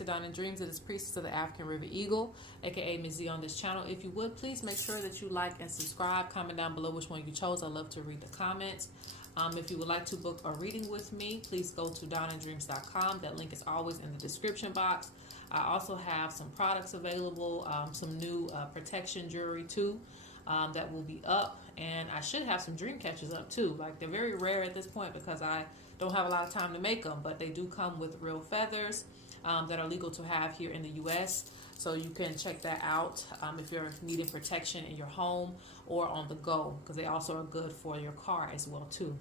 to Dawn Dreams. It is Priestess of the African River Eagle, aka Ms.Z on this channel. If you would, please make sure that you like and subscribe. Comment down below which one you chose. I love to read the comments. If you would like to book a reading with me, please go to dawninDreams.com. That link is always in the description box. I also have some products available, some new protection jewelry too that will be up, and I should have some Dreamcatchers up too. Like, they're very rare at this point because I don't have a lot of time to make them, but they do come with real feathers that are legal to have here in the U.S. So you can check that out if you're needing protection in your home or on the go, because they also are good for your car as well too.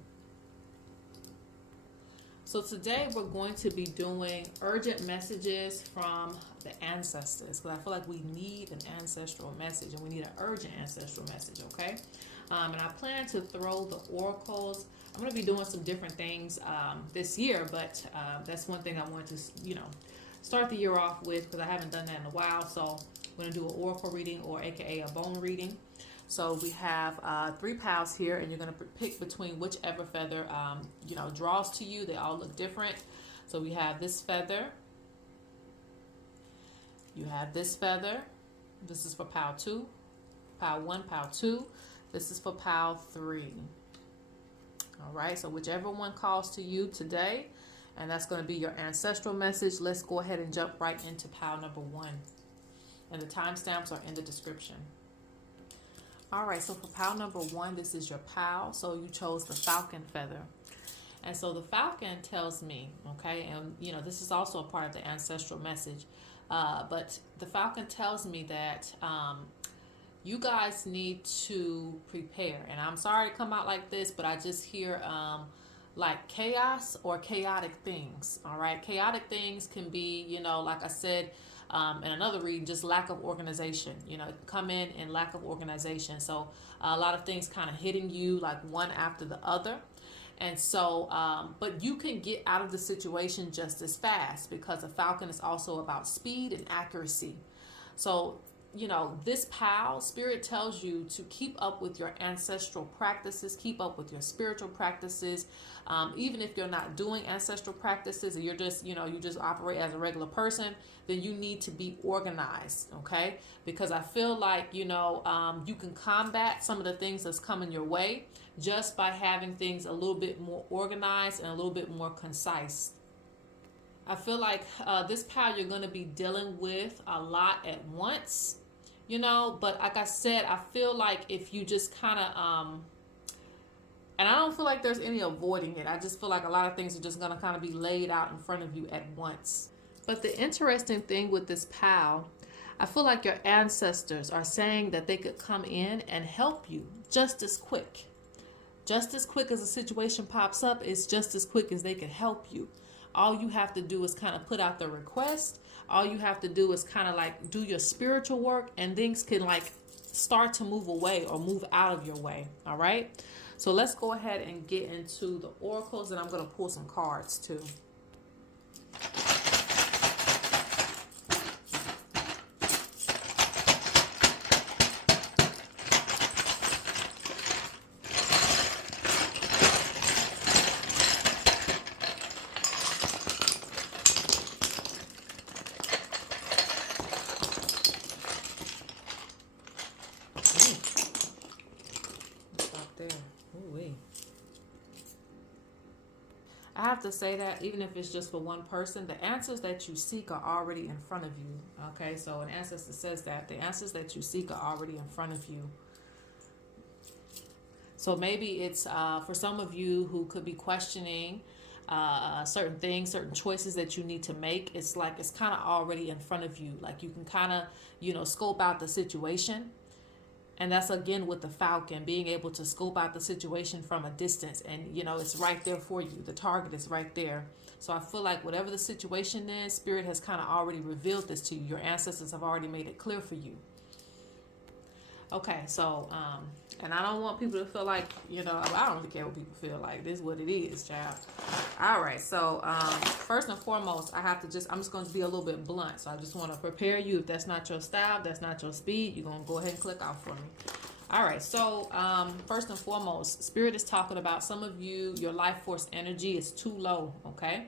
So today we're going to be doing urgent messages from the ancestors, because I feel like we need an ancestral message, and we need an urgent ancestral message, okay? And I plan to throw the oracles. I'm going to be doing some different things this year, but that's one thing I wanted to, start the year off with, because I haven't done that in a while. So I'm going to do an oracle reading, or aka a bone reading. So we have 3 piles here, and you're going to pick between whichever feather, draws to you. They all look different. So we have this feather. You have this feather. This is for pile 2. Pile 1, pile 2. This is for pile 3. All right, so whichever one calls to you today, and that's going to be your ancestral message. Let's go ahead and jump right into pile number 1. And the timestamps are in the description. All right, so for pile number 1, this is your pile. So you chose the falcon feather. And so the falcon tells me, okay, and this is also a part of the ancestral message, but the falcon tells me that you guys need to prepare. And I'm sorry to come out like this, but I just hear like chaos or chaotic things. All right, chaotic things can be, like I said, and another reading, just lack of organization. Come in lack of organization. So a lot of things kind of hitting you like one after the other. And so, but you can get out of the situation just as fast, because a falcon is also about speed and accuracy. So, this pile, Spirit tells you to keep up with your ancestral practices, keep up with your spiritual practices. Even if you're not doing ancestral practices and you're just, you just operate as a regular person, then you need to be organized, okay? Because I feel like, you can combat some of the things that's coming your way just by having things a little bit more organized and a little bit more concise. I feel like this pile you're going to be dealing with a lot at once, but like I said, I feel like if you just kind of, and I don't feel like there's any avoiding it. I just feel like a lot of things are just going to kind of be laid out in front of you at once. But the interesting thing with this pile, I feel like your ancestors are saying that they could come in and help you just as quick. Just as quick as a situation pops up, it's just as quick as they could help you. All you have to do is kind of put out the request. All you have to do is kind of like do your spiritual work, and things can like start to move away or move out of your way. All right. So let's go ahead and get into the oracles, and I'm going to pull some cards too. I have to say that even if it's just for one person, the answers that you seek are already in front of you. Okay, so an ancestor says that the answers that you seek are already in front of you. So maybe it's for some of you who could be questioning certain things, certain choices that you need to make. It's like it's kind of already in front of you. Like you can kind of, scope out the situation. And that's again with the falcon, being able to scope out the situation from a distance, and it's right there for you. The target is right there. So I feel like whatever the situation is, Spirit has kind of already revealed this to you. Your ancestors have already made it clear for you. Okay, so and I don't want people to feel like, I don't really care what people feel like. This is what it is, child. All right, so first and foremost, I'm just going to be a little bit blunt. So I just want to prepare you. If that's not your style, that's not your speed, you're going to go ahead and click out for me. All right, so first and foremost, Spirit is talking about some of you, your life force energy is too low, okay?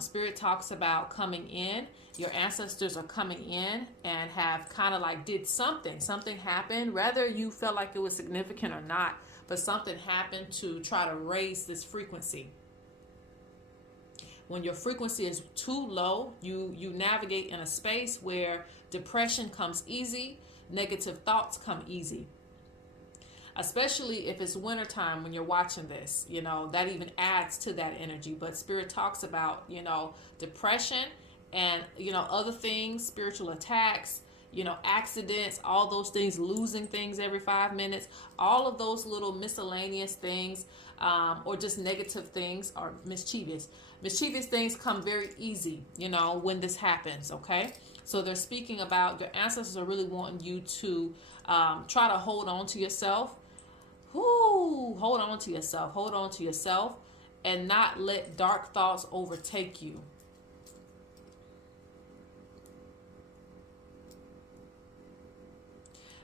Spirit talks about coming in. Your ancestors are coming in and have kind of like did something. Something happened, whether you felt like it was significant or not, but something happened to try to raise this frequency. When your frequency is too low, you navigate in a space where depression comes easy, negative thoughts come easy. Especially if it's wintertime when you're watching this, that even adds to that energy. But Spirit talks about, depression and, other things, spiritual attacks, accidents, all those things, losing things every 5 minutes, all of those little miscellaneous things, or just negative things are mischievous. Mischievous things come very easy, when this happens, okay? So they're speaking about your ancestors are really wanting you to try to hold on to yourself. Hold on to yourself, and not let dark thoughts overtake you.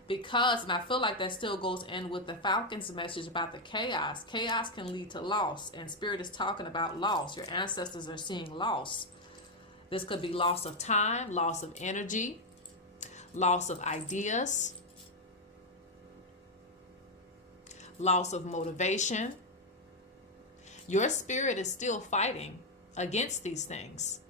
Because, and I feel like that still goes in with the Falcon's message about the chaos. Chaos can lead to loss, and Spirit is talking about loss. Your ancestors are seeing loss. This could be loss of time, loss of energy, loss of ideas, loss of motivation. Your spirit is still fighting against these things.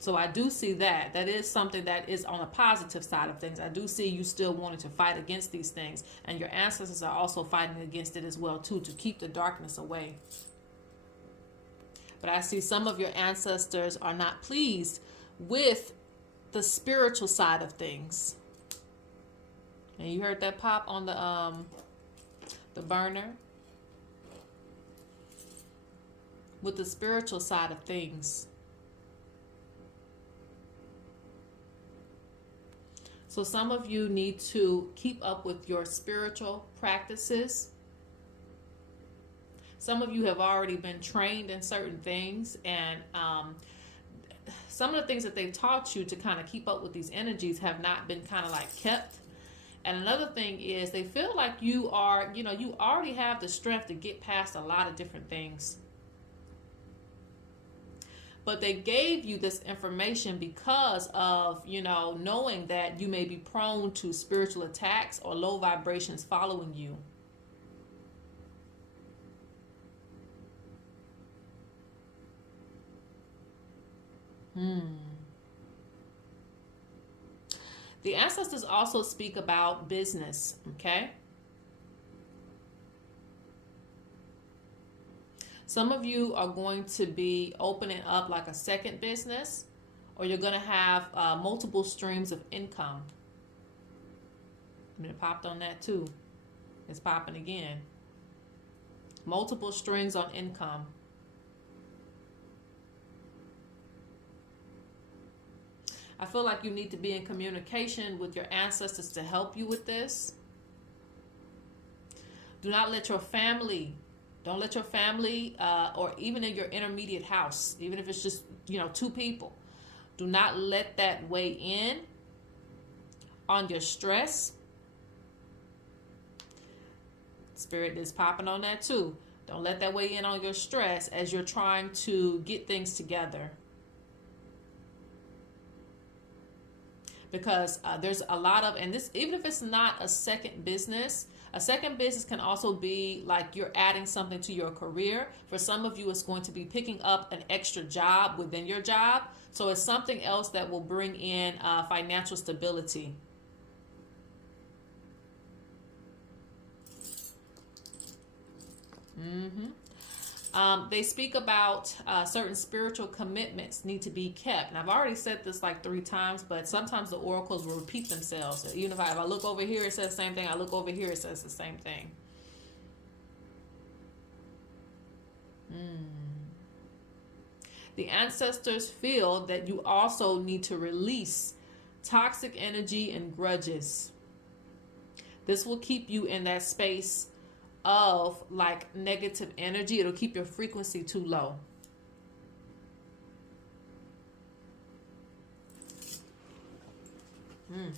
So I do see that. That is something that is on a positive side of things. I do see you still wanting to fight against these things. And your ancestors are also fighting against it as well, too, to keep the darkness away. But I see some of your ancestors are not pleased with the spiritual side of things. And you heard that pop on the burner? With the spiritual side of things. So some of you need to keep up with your spiritual practices. Some of you have already been trained in certain things, and some of the things that they've taught you to kind of keep up with these energies have not been kind of like kept. And another thing is they feel like you are, you already have the strength to get past a lot of different things. But they gave you this information because of, knowing that you may be prone to spiritual attacks or low vibrations following you. The ancestors also speak about business, okay? Some of you are going to be opening up like a second business, or you're going to have multiple streams of income. I mean, it popped on that too. It's popping again. Multiple streams on income. I feel like you need to be in communication with your ancestors to help you with this. Do not let your family, don't let your family, or even in your intermediate house, even if it's just, 2 people, do not let that weigh in on your stress. Spirit is popping on that too. Don't let that weigh in on your stress as you're trying to get things together. Because there's a lot of, and this, even if it's not a second business can also be like you're adding something to your career. For some of you, it's going to be picking up an extra job within your job. So it's something else that will bring in financial stability. They speak about certain spiritual commitments need to be kept. And I've already said this like 3 times, but sometimes the oracles will repeat themselves. Even if I look over here, it says the same thing. I look over here, it says the same thing. The ancestors feel that you also need to release toxic energy and grudges. This will keep you in that space of like negative energy. It'll keep your frequency too low. Okay.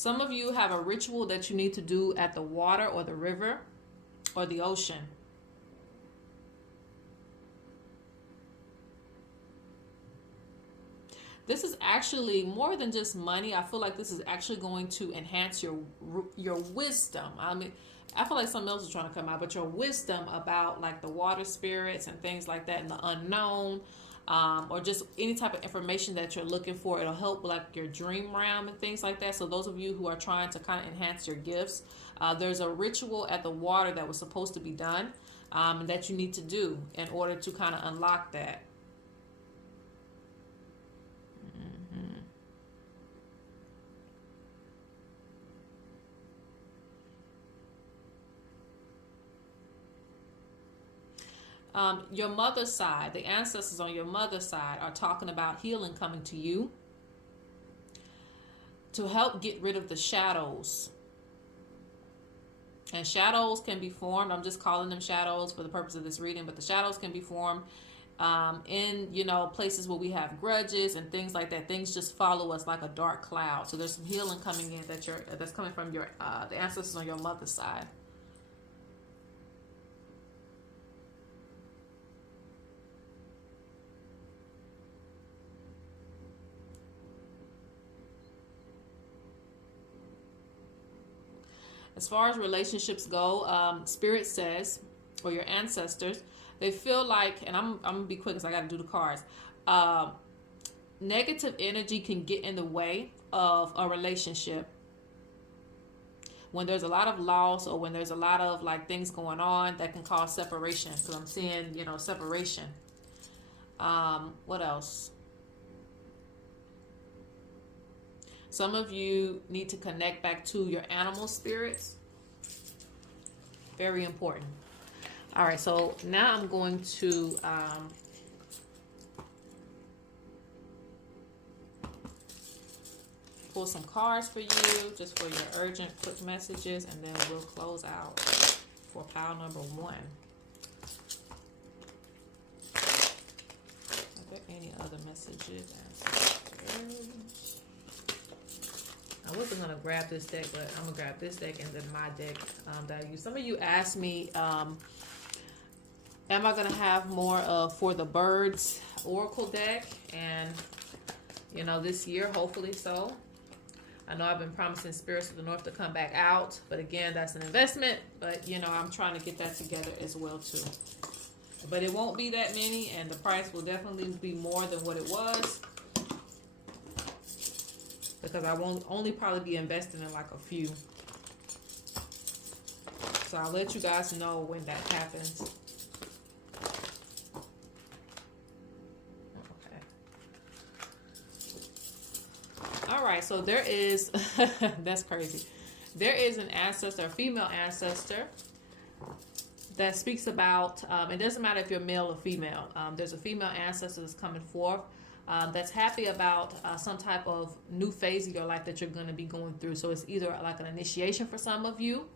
Some of you have a ritual that you need to do at the water or the river or the ocean. This is actually more than just money. I feel like this is actually going to enhance your wisdom. I mean, I feel like something else is trying to come out, but your wisdom about like the water spirits and things like that and the unknown, or just any type of information that you're looking for. It'll help like your dream realm and things like that. So those of you who are trying to kind of enhance your gifts, there's a ritual at the water that was supposed to be done, that you need to do in order to kind of unlock that. Your mother's side, the ancestors on your mother's side are talking about healing coming to you to help get rid of the shadows. And shadows can be formed. I'm just calling them shadows for the purpose of this reading, but the shadows can be formed in, you know, places where we have grudges and things like that. Things just follow us like a dark cloud. So there's some healing coming in that's coming from your the ancestors on your mother's side. As far as relationships go, Spirit says, or your ancestors, they feel like, and I'm going to be quick because I got to do the cards. Negative energy can get in the way of a relationship. When there's a lot of loss or when there's a lot of like things going on that can cause separation. So I'm seeing, you know, separation. What else? Some of you need to connect back to your animal spirits. Very important. All right, so now I'm going to pull some cards for you, just for your urgent quick messages, and then we'll close out for pile number 1. Are there any other messages? I wasn't going to grab this deck, but I'm going to grab this deck and then my deck that I use. Some of you asked me, am I going to have more for the birds oracle deck? And, you know, this year, hopefully so. I know I've been promising Spirits of the North to come back out. But again, that's an investment. But, you know, I'm trying to get that together as well, too. But it won't be that many, and the price will definitely be more than what it was. Because I won't only probably be investing in like a few. So I'll let you guys know when that happens. Okay. All right, so there is, that's crazy. There is an ancestor, a female ancestor, that speaks about, it doesn't matter if you're male or female. There's a female ancestor that's coming forth. That's happy about some type of new phase of your life that you're going to be going through. So it's either like an initiation for some of you.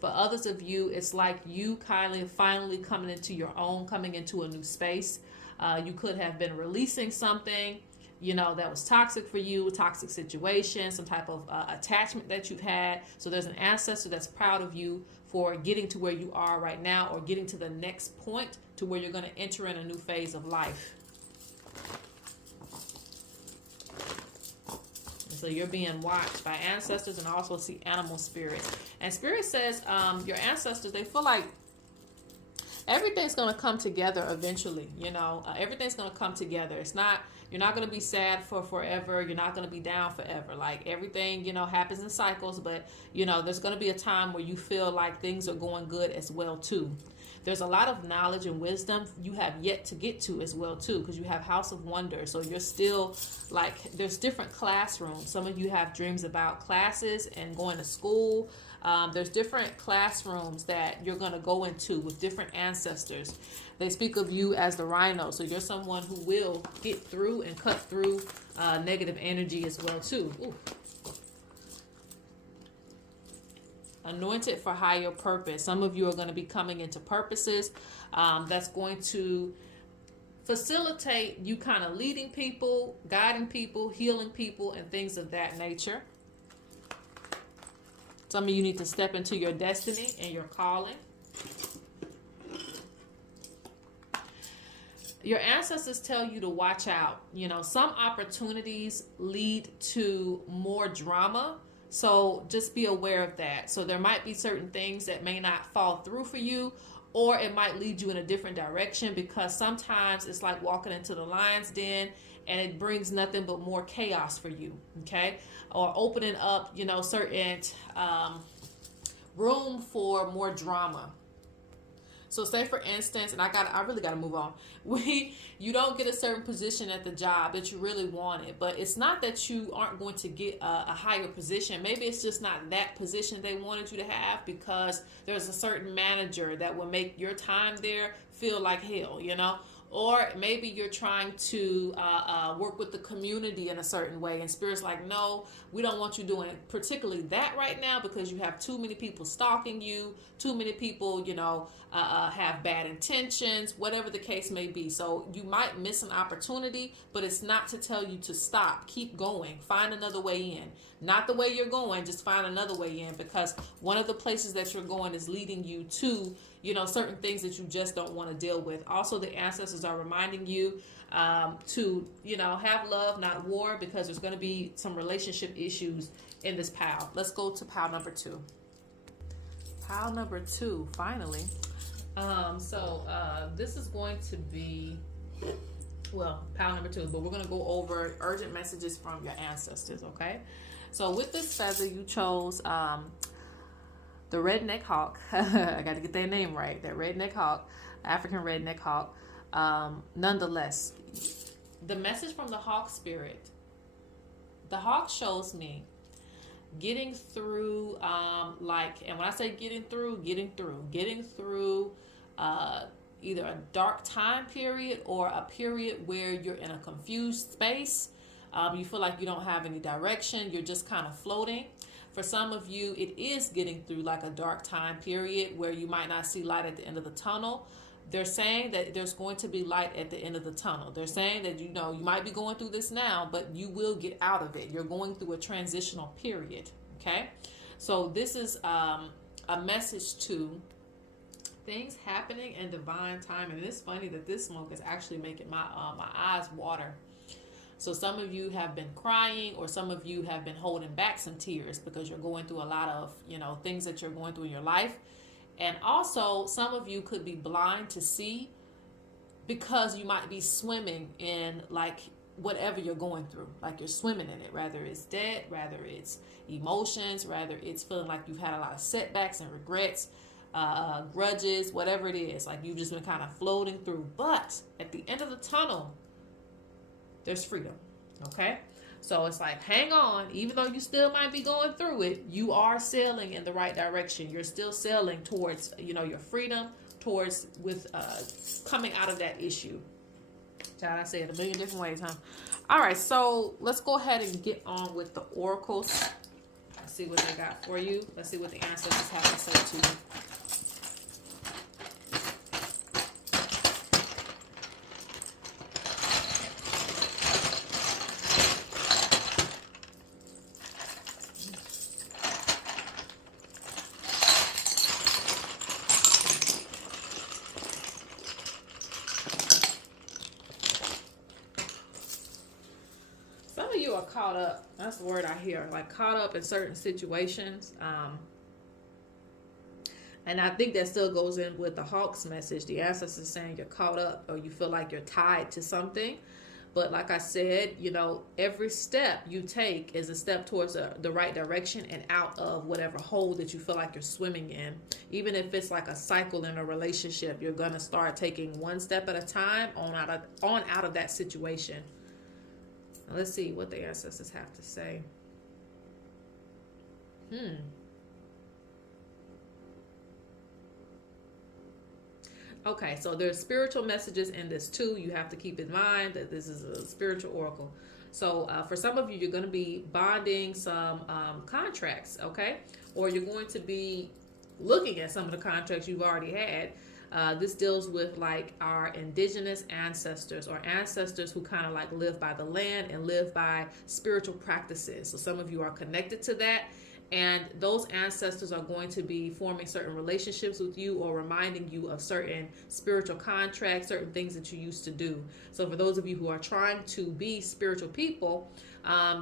For others of you, it's like you kind of finally coming into your own, coming into a new space. You could have been releasing something, you know, that was toxic for you, toxic situation, some type of attachment that you've had. So there's an ancestor that's proud of you for getting to where you are right now, or getting to the next point to where you're going to enter in a new phase of life. So you're being watched by ancestors, and also see animal spirits. And Spirit says your ancestors, they feel like everything's going to come together eventually. You know, everything's going to come together. It's not, you're not going to be sad for forever. You're not going to be down forever. Like everything, you know, happens in cycles. But, you know, there's going to be a time where you feel like things are going good as well, too. There's a lot of knowledge and wisdom you have yet to get to as well, too, because you have House of Wonder. So you're still, like, there's different classrooms. Some of you have dreams about classes and going to school. There's different classrooms that you're going to go into with different ancestors. They speak of you as the rhino. So you're someone who will get through and cut through negative energy as well, too. Ooh. Anointed for higher purpose. Some of you are going to be coming into purposes that's going to facilitate you kind of leading people, guiding people, healing people, and things of that nature. Some of you need to step into your destiny and your calling. Your ancestors tell you to watch out. You know, some opportunities lead to more drama. So just be aware of that. So there might be certain things that may not fall through for you, or it might lead you in a different direction, because sometimes it's like walking into the lion's den and it brings nothing but more chaos for you. Okay. Or opening up, you know, certain room for more drama. So say for instance, and I really got to move on. You don't get a certain position at the job that you really wanted, but it's not that you aren't going to get a higher position. Maybe it's just not that position they wanted you to have, because there's a certain manager that will make your time there feel like hell, you know? Or maybe you're trying to work with the community in a certain way, and Spirit's like, no, we don't want you doing particularly that right now, because you have too many people stalking you, too many people, you know, have bad intentions, whatever the case may be. So you might miss an opportunity, but it's not to tell you to stop. Keep going. Find another way in. Not the way you're going, just find another way in, because one of the places that you're going is leading you to, you know, certain things that you just don't want to deal with. Also, the ancestors are reminding you to, you know, have love, not war, because there's going to be some relationship issues in this pile. Let's go to pile number 2. Pile number 2, finally. This is going to be, well, pile number 2, but we're going to go over urgent messages from your ancestors, okay? So with this feather, you chose the redneck hawk. I got to get their name right. That redneck hawk, African redneck hawk. Nonetheless, the message from the hawk spirit, the hawk shows me getting through, and when I say getting through either a dark time period or a period where you're in a confused space. You feel like you don't have any direction. You're just kind of floating. For some of you, it is getting through like a dark time period where you might not see light at the end of the tunnel. They're saying that there's going to be light at the end of the tunnel. They're saying that, you know, you might be going through this now, but you will get out of it. You're going through a transitional period. Okay. So this is a message to things happening in divine time. And it's funny that this smoke is actually making my eyes water. So some of you have been crying, or some of you have been holding back some tears because you're going through a lot of, you know, things that you're going through in your life. And also some of you could be blind to see because you might be swimming in like whatever you're going through. Like you're swimming in it, rather it's debt, rather it's emotions, rather it's feeling like you've had a lot of setbacks and regrets, grudges, whatever it is. Like you've just been kind of floating through. But at the end of the tunnel, there's freedom. Okay. So it's like, hang on, even though you still might be going through it, you are sailing in the right direction. You're still sailing towards, you know, your freedom, towards coming out of that issue. Child, I say it a million different ways, huh? All right. So let's go ahead and get on with the oracles. Let's see what they got for you. Let's see what the ancestors have to say to you. Caught up. That's the word I hear. Like caught up in certain situations. And I think that still goes in with the hawk's message. The ancestors saying you're caught up, or you feel like you're tied to something. But like I said, you know, every step you take is a step towards the right direction and out of whatever hole that you feel like you're swimming in. Even if it's like a cycle in a relationship, you're going to start taking one step at a time on out of that situation. Let's see what the ancestors have to say. Okay, so there's spiritual messages in this too. You have to keep in mind that this is a spiritual oracle. So for some of you, you're going to be bonding some contracts, okay? Or you're going to be looking at some of the contracts you've already had. This deals with like our indigenous ancestors, or ancestors who kind of like live by the land and live by spiritual practices. So some of you are connected to that, And those ancestors are going to be forming certain relationships with you or reminding you of certain spiritual contracts, certain things that you used to do. So for those of you who are trying to be spiritual people,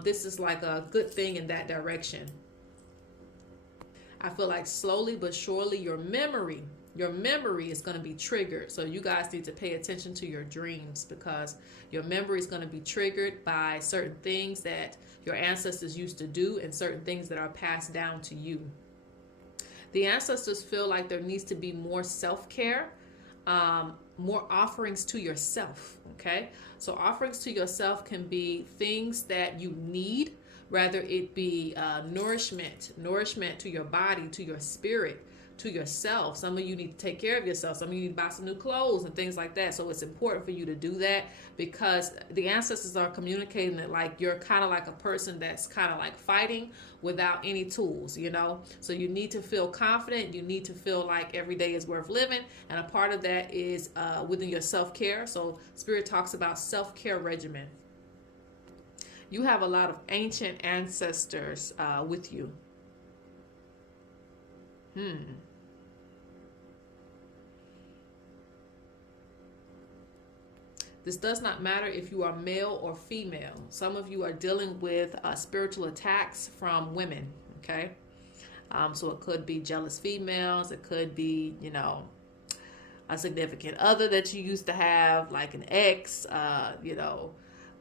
this is like a good thing in that direction. I feel like slowly but surely your memory is going to be triggered. So you guys need to pay attention to your dreams, because your memory is going to be triggered by certain things that your ancestors used to do and certain things that are passed down to you. The ancestors feel like there needs to be more self-care, more offerings to yourself. Okay, so offerings to yourself can be things that you need, rather it be nourishment to your body, to your spirit, to yourself. Some of you need to take care of yourself. Some of you need to buy some new clothes and things like that. So it's important for you to do that, because the ancestors are communicating that like you're kind of like a person that's kind of like fighting without any tools, you know. So you need to feel confident. You need to feel like every day is worth living, and a part of that is within your self-care. So Spirit talks about self-care regimen. You have a lot of ancient ancestors with you. This does not matter if you are male or female. Some of you are dealing with spiritual attacks from women, okay? So it could be jealous females. It could be, you know, a significant other that you used to have, like an ex, you know,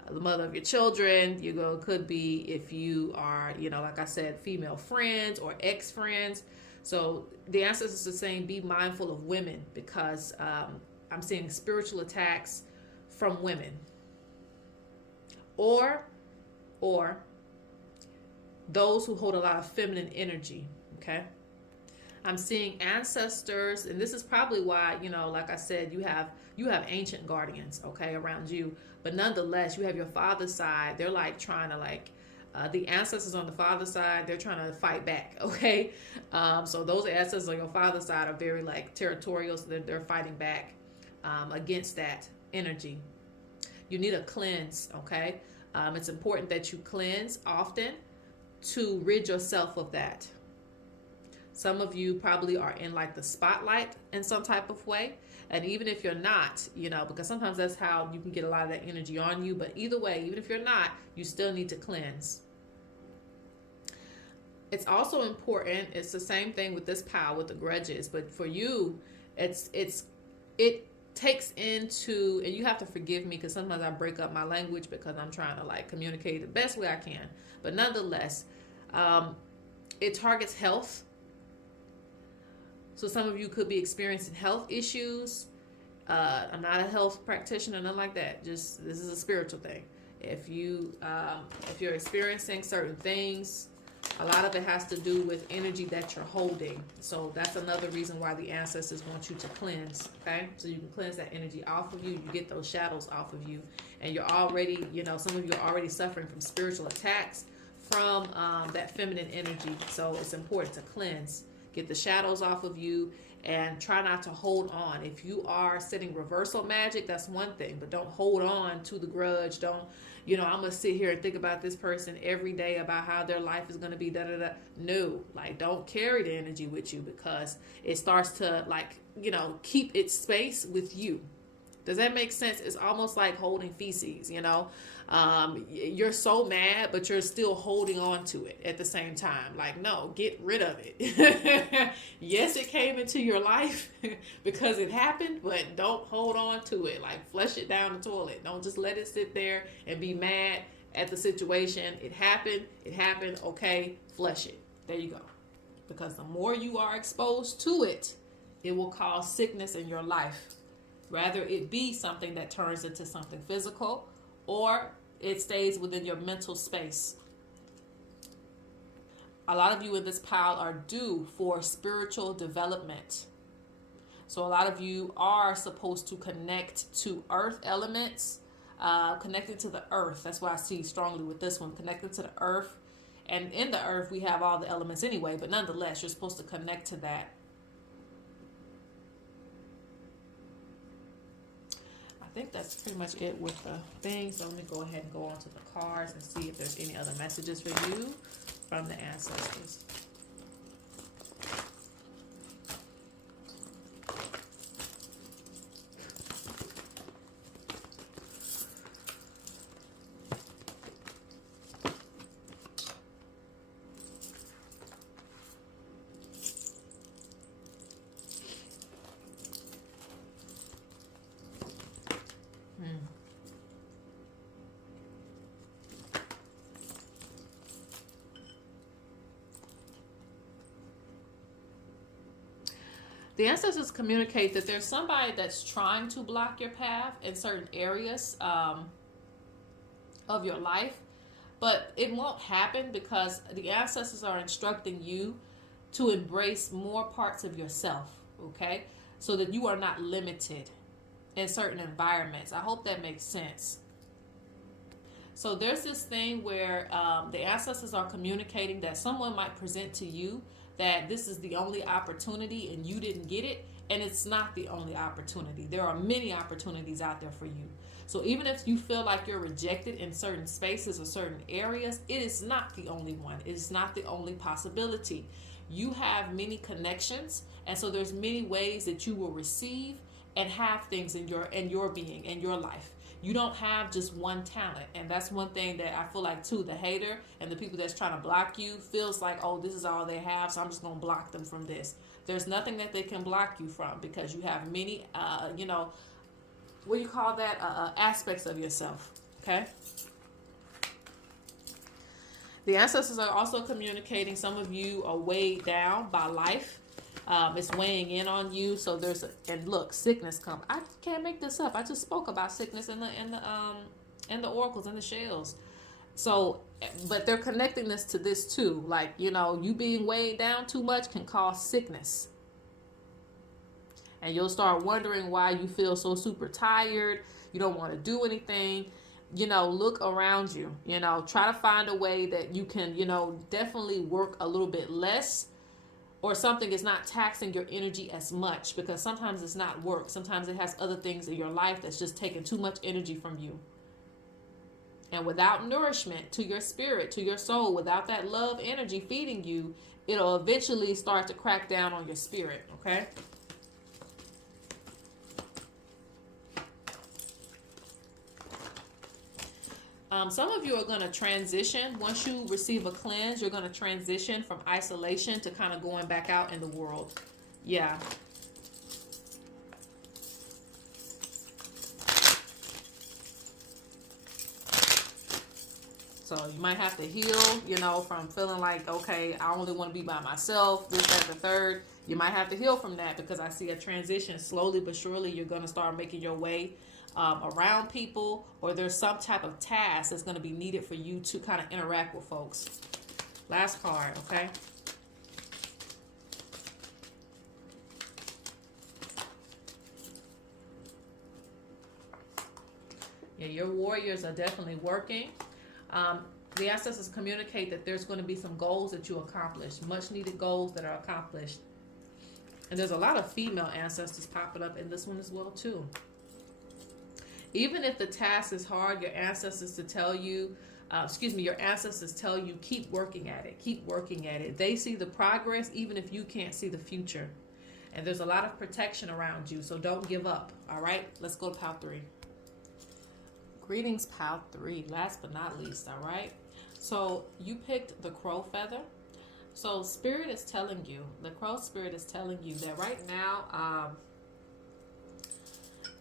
the mother of your children. You know, it could be if you are, you know, like I said, female friends or ex-friends. So the ancestors are saying be mindful of women, because I'm seeing spiritual attacks from women, or those who hold a lot of feminine energy. Okay, I'm seeing ancestors, and this is probably why, you know, like I said, you have ancient guardians, okay, around you, but nonetheless you have your father's side. They're like trying to like the ancestors on the father's side, they're trying to fight back, okay? So those ancestors on your father's side are very like territorial, so they're fighting back against that energy. You need a cleanse, okay? It's important that you cleanse often to rid yourself of that. Some of you probably are in like the spotlight in some type of way. And even if you're not, you know, because sometimes that's how you can get a lot of that energy on you. But either way, even if you're not, you still need to cleanse. It's also important, it's the same thing with this pile with the grudges, but for you, it takes into, and you have to forgive me because sometimes I break up my language because I'm trying to like communicate the best way I can. But nonetheless, it targets health. So some of you could be experiencing health issues. I'm not a health practitioner, nothing like that. Just this is a spiritual thing. If you're experiencing certain things, a lot of it has to do with energy that you're holding. So that's another reason why the ancestors want you to cleanse, okay? So you can cleanse that energy off of you. You get those shadows off of you. And you're already, you know, some of you are already suffering from spiritual attacks from that feminine energy. So it's important to cleanse. Get the shadows off of you and try not to hold on. If you are setting reversal magic, that's one thing, but don't hold on to the grudge. Don't, you know, I'm going to sit here and think about this person every day about how their life is going to be da-da-da. No, like don't carry the energy with you because it starts to like, you know, keep its space with you. Does that make sense? It's almost like holding feces, you know. You're so mad, but you're still holding on to it at the same time. Like, no, get rid of it. Yes, it came into your life because it happened, but don't hold on to it. Like, flush it down the toilet. Don't just let it sit there and be mad at the situation. It happened, okay, flush it. There you go. Because the more you are exposed to it, it will cause sickness in your life. Rather it be something that turns into something physical, or it stays within your mental space. A lot of you in this pile are due for spiritual development. So a lot of you are supposed to connect to earth elements, connected to the earth. That's why I see strongly with this one, connected to the earth. And in the earth, we have all the elements anyway, but nonetheless, you're supposed to connect to that. I think that's pretty much it with the thing. So let me go ahead and go on to the cards and see if there's any other messages for you from the ancestors. The ancestors communicate that there's somebody that's trying to block your path in certain areas of your life, but it won't happen because the ancestors are instructing you to embrace more parts of yourself, okay? So that you are not limited in certain environments. I hope that makes sense. So there's this thing where the ancestors are communicating that someone might present to you that this is the only opportunity and you didn't get it, and it's not the only opportunity. There are many opportunities out there for you. So even if you feel like you're rejected in certain spaces or certain areas, it is not the only one. It is not the only possibility. You have many connections, and so there's many ways that you will receive and have things in your being, in your life. You don't have just one talent, and that's one thing that I feel like too, the hater and the people that's trying to block you feels like, oh, this is all they have, so I'm just going to block them from this. There's nothing that they can block you from because you have many, what do you call that, aspects of yourself, okay? The ancestors are also communicating some of you are weighed down by life. It's weighing in on you. So and look, sickness come. I can't make this up. I just spoke about sickness in the oracles and the shells. So, but they're connecting this to this too. Like, you being weighed down too much can cause sickness. And you'll start wondering why you feel so super tired. You don't want to do anything. Look around you. Try to find a way that you can, definitely work a little bit less, or something is not taxing your energy as much, because sometimes it's not work. Sometimes it has other things in your life that's just taking too much energy from you. And without nourishment to your spirit, to your soul, without that love energy feeding you, it'll eventually start to crack down on your spirit, okay? Some of you are going to transition. Once you receive a cleanse, you're going to transition from isolation to kind of going back out in the world. Yeah. So you might have to heal, from feeling like, okay, I only want to be by myself, this, that, the third. You might have to heal from that, because I see a transition. Slowly but surely, you're going to start making your way around people, or there's some type of task that's going to be needed for you to kind of interact with folks. Last card, okay? Yeah, your warriors are definitely working. The ancestors communicate that there's going to be some goals that you accomplish, much needed goals that are accomplished. And there's a lot of female ancestors popping up in this one as well too. Even if the task is hard, your ancestors tell you, keep working at it, keep working at it. They see the progress even if you can't see the future. And there's a lot of protection around you, so don't give up, all right? Let's go to pile 3. Greetings, pile 3, last but not least, all right? So you picked the crow feather. So spirit is telling you, the crow spirit is telling you that right now,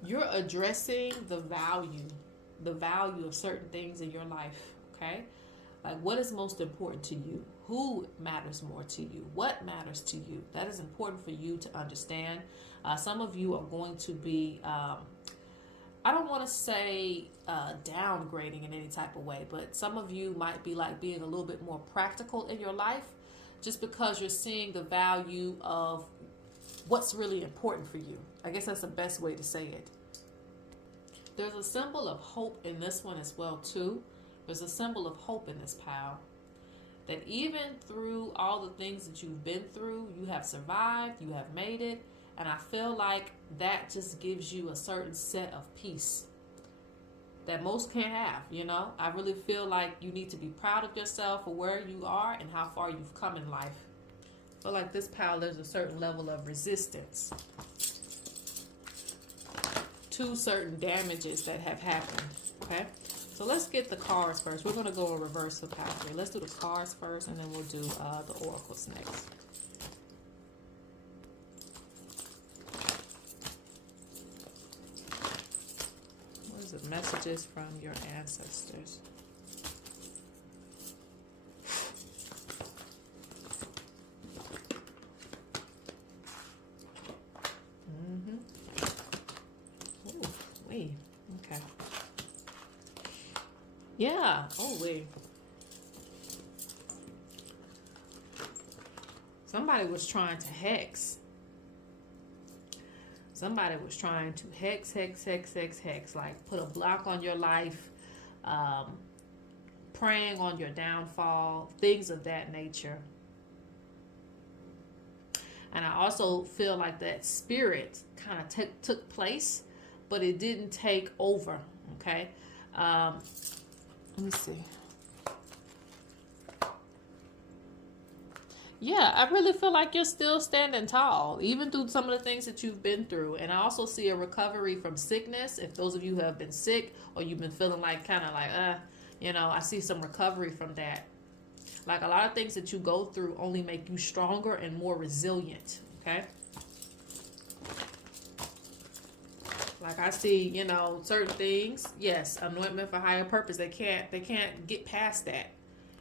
you're addressing the value of certain things in your life, okay? Like, what is most important to you? Who matters more to you? What matters to you? That is important for you to understand. Some of you are going to be, I don't want to say downgrading in any type of way, but some of you might be like being a little bit more practical in your life, just because you're seeing the value of what's really important for you. I guess that's the best way to say it. There's a symbol of hope in this one as well too. There's a symbol of hope in this pile. That even through all the things that you've been through, you have survived, you have made it. And I feel like that just gives you a certain set of peace that most can't have, I really feel like you need to be proud of yourself for where you are and how far you've come in life. I feel like this pile, there's a certain level of resistance to certain damages that have happened, okay? So let's get the cards first. We're going to go in reverse for pile 3. Let's do the cards first, and then we'll do the oracles next. What is it? Messages from your ancestors. Yeah. Oh, wait. Somebody was trying to hex. Somebody was trying to hex, like put a block on your life, um, preying on your downfall, things of that nature. And I also feel like that spirit kind of took place, but it didn't take over. Okay. Let me see. Yeah, I really feel like you're still standing tall, even through some of the things that you've been through. And I also see a recovery from sickness. If those of you who have been sick or you've been feeling like kind of like, I see some recovery from that. Like a lot of things that you go through only make you stronger and more resilient. Okay. Like I see, certain things. Yes, anointment for higher purpose. They can't get past that.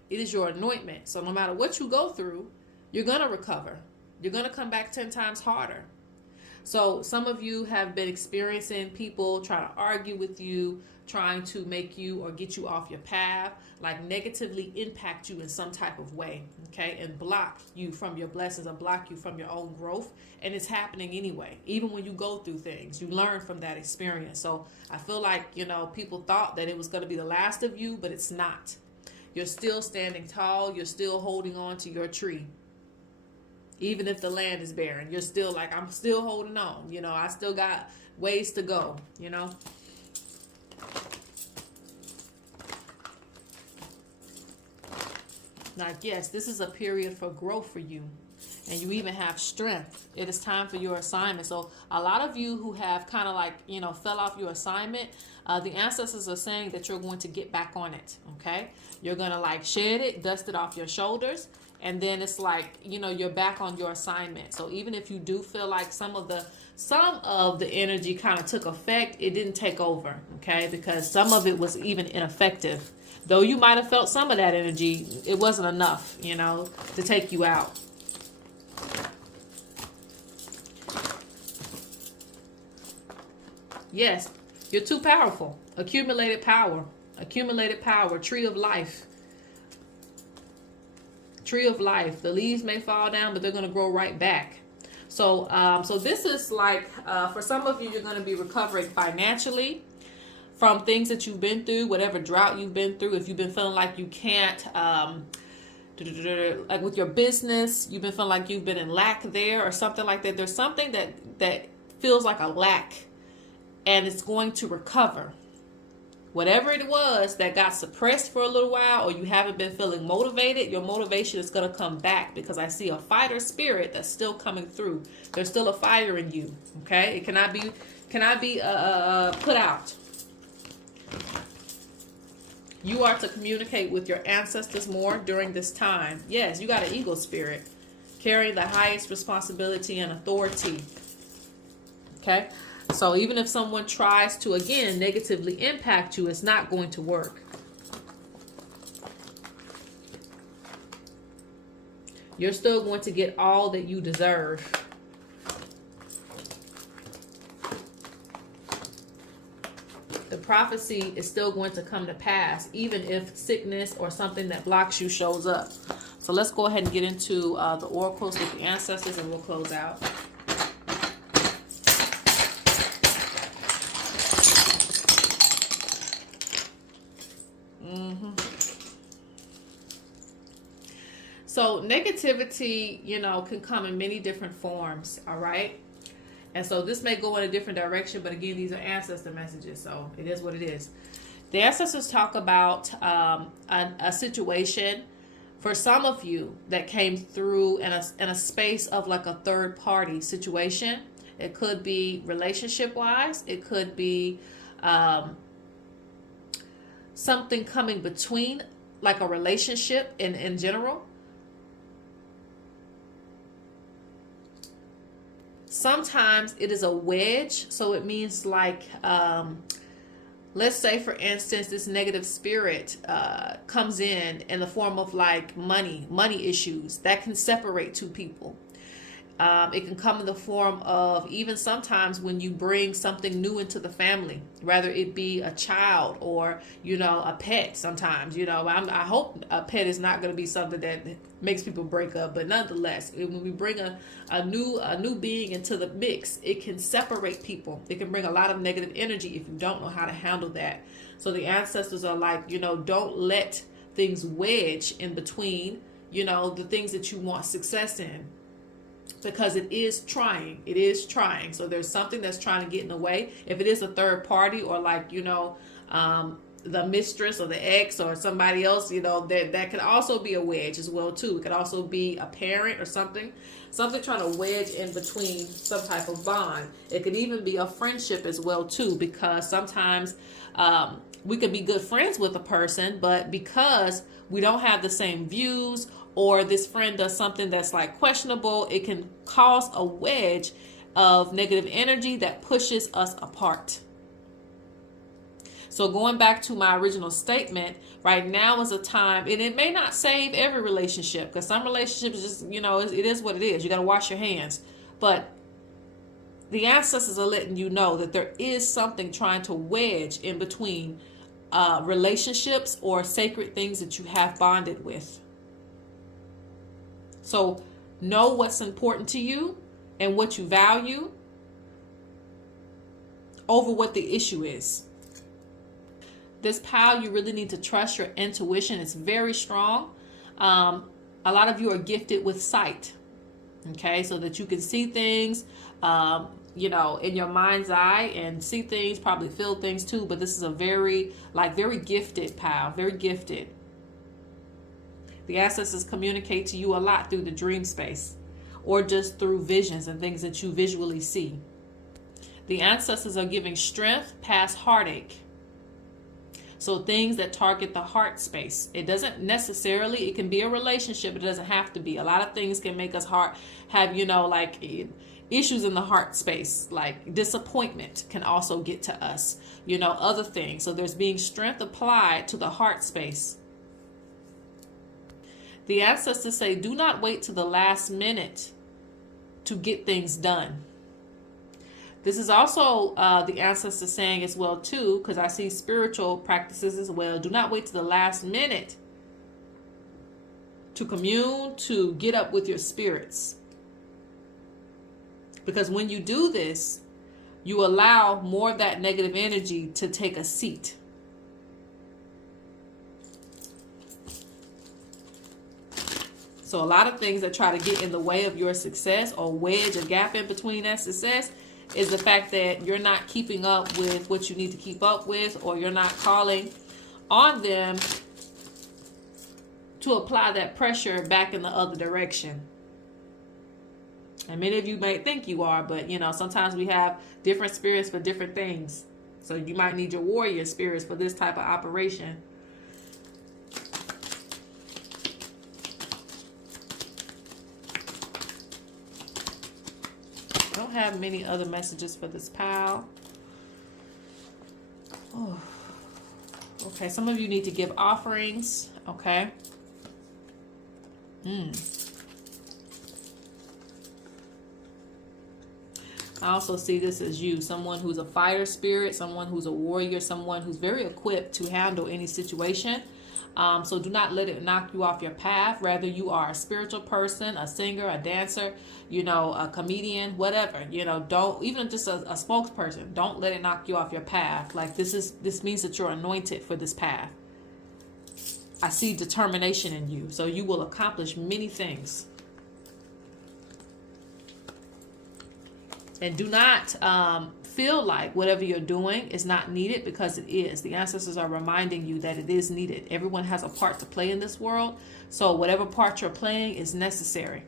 It is your anointment. So no matter what you go through, you're going to recover. You're going to come back 10 times harder. So some of you have been experiencing people trying to argue with you, trying to make you or get you off your path, like negatively impact you in some type of way, okay, and block you from your blessings or block you from your own growth. And it's happening anyway. Even when you go through things, you learn from that experience. So I feel like, people thought that it was going to be the last of you, but it's not. You're still standing tall. You're still holding on to your tree. Even if the land is barren, you're still like, I'm still holding on. I still got ways to go, Like, yes, this is a period for growth for you. And you even have strength. It is time for your assignment. So a lot of you who have kind of like, fell off your assignment, the ancestors are saying that you're going to get back on it. Okay. You're going to like shed it, dust it off your shoulders. And then it's like, you're back on your assignment. So even if you do feel like some of the energy kind of took effect, it didn't take over. Okay. Because some of it was even ineffective. Though you might have felt some of that energy, it wasn't enough, to take you out. Yes, you're too powerful. Accumulated power. Tree of life. Tree of life. The leaves may fall down, but they're going to grow right back. So this is like, for some of you, you're going to be recovering financially from things that you've been through, whatever drought you've been through. If you've been feeling like you can't, like with your business, you've been feeling like you've been in lack there or something like that. There's something that feels like a lack, and it's going to recover. Whatever it was that got suppressed for a little while, or you haven't been feeling motivated, your motivation is going to come back, because I see a fighter spirit that's still coming through. There's still a fire in you. Okay, it cannot be put out. You are to communicate with your ancestors more during this time. Yes, you got an eagle spirit, carrying the highest responsibility and authority. Okay, so even if someone tries to, again, negatively impact you, it's not going to work. You're still going to get all that you deserve. The prophecy is still going to come to pass, even if sickness or something that blocks you shows up. So let's go ahead and get into the oracles with the ancestors, and we'll close out. So negativity, can come in many different forms, all right? And so this may go in a different direction, but again, these are ancestor messages, so it is what it is. The ancestors talk about a situation for some of you that came through in a space of like a third party situation. It could be relationship wise. It could be something coming between, like a relationship in general. Sometimes it is a wedge, so it means like, let's say for instance, this negative spirit comes in the form of like money issues that can separate two people. It can come in the form of even sometimes when you bring something new into the family, whether it be a child or, a pet sometimes. I hope a pet is not going to be something that makes people break up, but nonetheless, when we bring a new being into the mix, it can separate people. It can bring a lot of negative energy if you don't know how to handle that. So the ancestors are like, don't let things wedge in between, the things that you want success in. Because it is trying. So there's something that's trying to get in the way. If it is a third party or like, the mistress or the ex or somebody else, that could also be a wedge as well too. It could also be a parent or something trying to wedge in between some type of bond. It could even be a friendship as well too, because sometimes we could be good friends with a person, but because we don't have the same views, or this friend does something that's like questionable, it can cause a wedge of negative energy that pushes us apart. So going back to my original statement, right now is a time, and it may not save every relationship, because some relationships just, it is what it is. You got to wash your hands. But the ancestors are letting you know that there is something trying to wedge in between relationships or sacred things that you have bonded with. So know what's important to you and what you value over what the issue is. This pal, you really need to trust your intuition. It's very strong. A lot of you are gifted with sight. Okay, so that you can see things, in your mind's eye and see things, probably feel things too. But this is a very gifted pal, very gifted. The ancestors communicate to you a lot through the dream space or just through visions and things that you visually see. The ancestors are giving strength past heartache. So things that target the heart space. It doesn't necessarily, it can be a relationship. It doesn't have to be. A lot of things can make us have, issues in the heart space, like disappointment can also get to us, other things. So there's being strength applied to the heart space. The ancestors say, do not wait to the last minute to get things done. This is also the ancestors saying as well too, because I see spiritual practices as well. Do not wait to the last minute to commune, to get up with your spirits. Because when you do this, you allow more of that negative energy to take a seat. So a lot of things that try to get in the way of your success or wedge a gap in between that success is the fact that you're not keeping up with what you need to keep up with, or you're not calling on them to apply that pressure back in the other direction. And many of you might think you are, but sometimes we have different spirits for different things. So you might need your warrior spirits for this type of operation. I don't have many other messages for this pal. Oh. Okay, some of you need to give offerings. Okay. I also see this as you, someone who's a fire spirit, someone who's a warrior, someone who's very equipped to handle any situation. So do not let it knock you off your path. Whether you are a spiritual person, a singer, a dancer, a comedian, whatever, don't, even just a spokesperson, don't let it knock you off your path. Like this means that you're anointed for this path. I see determination in you. So you will accomplish many things. And do not feel like whatever you're doing is not needed, because it is. The ancestors are reminding you that it is needed. Everyone has a part to play in this world. So whatever part you're playing is necessary.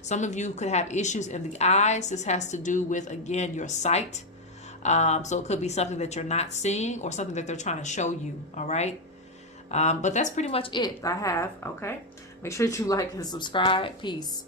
Some of you could have issues in the eyes. This has to do with, again, your sight. So it could be something that you're not seeing or something that they're trying to show you. All right. But that's pretty much it I have. Okay. Make sure that you like and subscribe. Peace.